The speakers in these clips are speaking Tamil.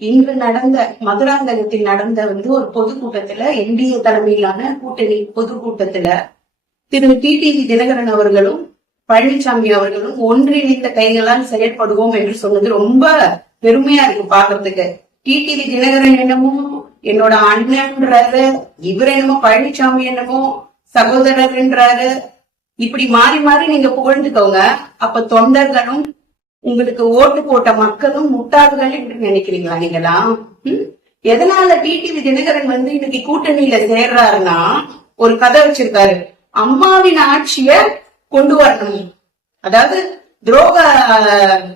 இன்று நடந்த மதுராந்தகத்தில் நடந்த வந்து ஒரு பொதுக்கூட்டத்துல என்டிஏ தலைமையிலான கூட்டணி பொதுக்கூட்டத்துல திரு டிடிவி தினகரன் அவர்களும் பழனிசாமி அவர்களும் ஒன்றிணைந்த கைகளால் செயல்படுவோம் என்று சொன்னது ரொம்ப பெருமையா இருக்கு பாக்குறதுக்கு டிடிவி தினகரன் என்னமோ என்னோட அண்ணன்றாரு இவர் என்னமோ பழனிசாமி என்னமோ சகோதரர்ன்றாரு. இப்படி மாறி மாறி நீங்க புகழ்ந்துக்கோங்க. அப்ப தொண்டர்களும் உங்களுக்கு ஓட்டு போட்ட மக்களும் முட்டாள்கள் என்று நினைக்கிறீங்களா நீங்களா? ம்? எதனால டிடிவி தினகரன் வந்து இன்னைக்கு கூட்டணியில சேர்றாருன்னா ஒரு கதை வச்சிருக்காரு. அம்மாவின் ஆட்சிய கொண்டு வரணும். அதாவது துரோக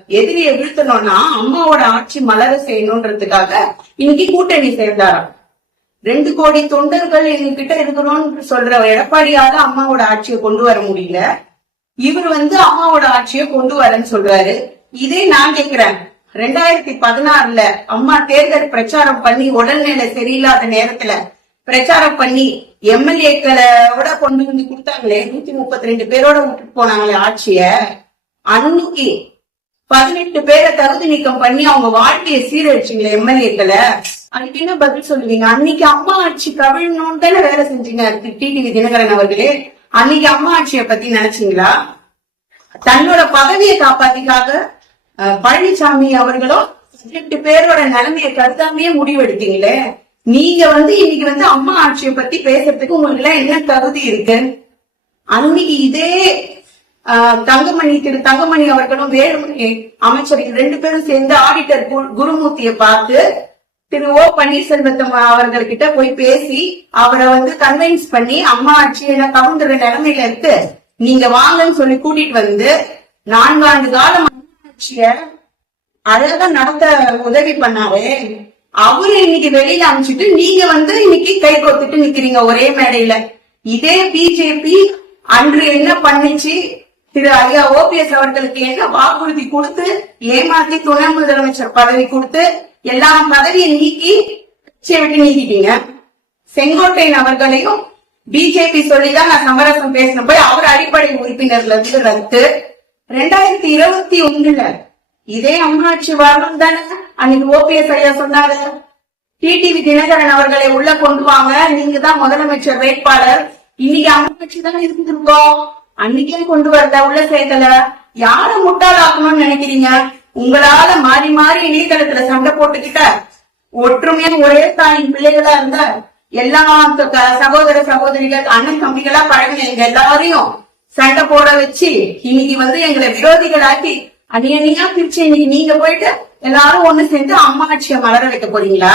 எதிரிய வீழ்த்தணும்னா அம்மாவோட ஆட்சி மலர செய்யணும்ன்றதுக்காக இன்னைக்கு கூட்டணி சேர்ந்தாராம். ரெண்டு கோடி தொண்டர்கள் எங்ககிட்ட இருக்கிறோம்னு சொல்ற எடப்பாடியால அம்மாவோட ஆட்சியை கொண்டு வர முடியல. இவர் வந்து அம்மாவோட ஆட்சியை கொண்டு வரேன்னு சொல்றாரு. இதே நான் கேக்குறேன். ரெண்டாயிரத்தி பதினாறுல அம்மா தேர்தல் பிரச்சாரம் பண்ணி உடல்நிலை சரியில்லாத நேரத்துல பிரச்சாரம் பண்ணி எம்எல்ஏக்களோட கொண்டு வந்து கொடுத்தாங்களே நூத்தி முப்பத்தி ரெண்டு பேரோட விட்டுட்டு போனாங்களே ஆட்சிய. அன்னைக்கு பதினெட்டு பேரை தகுதி நீக்கம் பண்ணி அவங்க வாழ்க்கையை சீரழிச்சிங்களே எம்எல்ஏக்களை. அதுக்கு என்ன பதில் சொல்லுவீங்க? அன்னைக்கு அம்மா ஆட்சி கவிழணும்னு தானே வேலை செஞ்சீங்க டிடிவி தினகரன் அவர்களே. அன்னைக்கு அம்மா ஆட்சியை பத்தி நினைச்சீங்களா? தன்னோட பதவியை காப்பாத்திக்காக பழனிசாமி அவர்களும் பதினெட்டு பேரோட நிலைமையை கருதாமையே முடிவெடுத்தீங்களே. நீங்க வந்து இன்னைக்கு வந்து அம்மா ஆட்சியை பத்தி பேசுறதுக்கு உங்களுக்கு எல்லாம் என்ன தகுதி இருக்கு? அன்னைக்கு இதே ஆஹ், தங்கமணி திரு தங்கமணி அவர்களும் வேலுமணி அமைச்சர்கள் ரெண்டு பேரும் சேர்ந்து ஆடிட்டர் குருமூர்த்திய பார்த்து திரு ஓ பன்னீர்செல்வத்தம் அவர்கள்கிட்ட போய் பேசி அவரை வந்து கன்வின்ஸ் பண்ணி அம்மா ஆட்சியில என்ன கவுந்துற நிலைமையில இருக்கு. நீங்க வாங்கன்னு சொல்லி கூட்டிட்டு வந்து நான்காண்டு காலம் அம்மா அழகா நடத்த உதவி பண்ணாரு அவரு இன்னைக்கு வெளியில அனுப்பிச்சுட்டு நீங்க வந்து இன்னைக்கு கை கோத்துட்டு நிக்கிறீங்க ஒரே மேடையில. இதே பிஜேபி அன்று என்ன பண்ணுச்சு? திரு ஐயா ஓபிஎஸ் அவர்களுக்கு என்ன வாக்குறுதி கொடுத்து ஏமாத்தி துணை முதலமைச்சர் பதவி கொடுத்து எல்லா பதவியை நீக்கி விட்டு நீக்கிட்டீங்க. செங்கோட்டையன் அவர்களையும் பிஜேபி சொல்லிதான் நான் சமரசம் பேசின போய் அவர் அடிப்படை உறுப்பினர்ல இருந்து ரத்து. ரெண்டாயிரத்தி இருபத்தி ஒண்ணுல இதே அம்மாட்சி வரணும் தானே? அன்னைக்கு ஓபிஎஸ் ஐயா சொன்னாரு. டிடிவி தினகரன் அவர்களை உள்ள கொண்டு வாங்க. நீங்க தான் முதலமைச்சர் வேட்பாளர். இன்னைக்கு அம்மாட்சி தானே இருந்திருக்கோம் அன்னைக்கே கொண்டு வரல உள்ள சேர்க்கல யார முட்டாளாக்கணும்னு நினைக்கிறீங்க? உங்களால மாறி மாறி இணையதளத்துல சண்டை போட்டுக்கிட்ட ஒற்றுமையா ஒரே தாயின் பிள்ளைகளா இருந்த எல்லா சகோதர சகோதரிகள் அண்ணன் தம்பிகளா பழகின எங்க எல்லாரையும் சண்டை போட வச்சு இன்னைக்கு வந்து எங்களை விரோதிகளாக்கி அணியணியா பிரிச்சு இன்னைக்கு நீங்க போயிட்டு எல்லாரும் ஒண்ணு சேர்ந்து அம்மா ஆட்சியை மலர வைக்க போறீங்களா?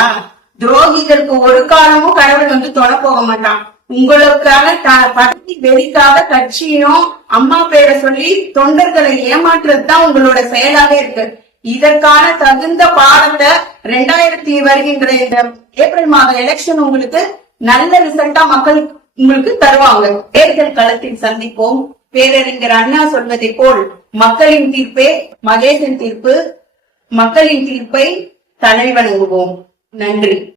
துரோகிகளுக்கு ஒரு காலமும் கடவுள் வந்து தொலை போக மாட்டான். உங்களுக்காக த- பதவி வெறிக்காக கட்சியும் அம்மா பேரை சொல்லி தொண்டர்களை ஏமாற்றுறது தான் உங்களோட செயலாவே இருக்கு. இதற்கான தகுந்த பாடத்தை ரெண்டாயிரத்தி வருகின்ற இந்த ஏப்ரல் மாத எலெக்ஷன் உங்களுக்கு நல்ல ரிசல்ட்டா மக்கள் உங்களுக்கு தருவாங்க. தேர்தல் களத்தில் சந்திப்போம். பேரறிஞர் அண்ணா சொல்வதை போல் மக்களின் தீர்ப்பே மகேசன் தீர்ப்பு மக்களின் தீர்ப்பை தலை வணங்குவோம் நன்றி.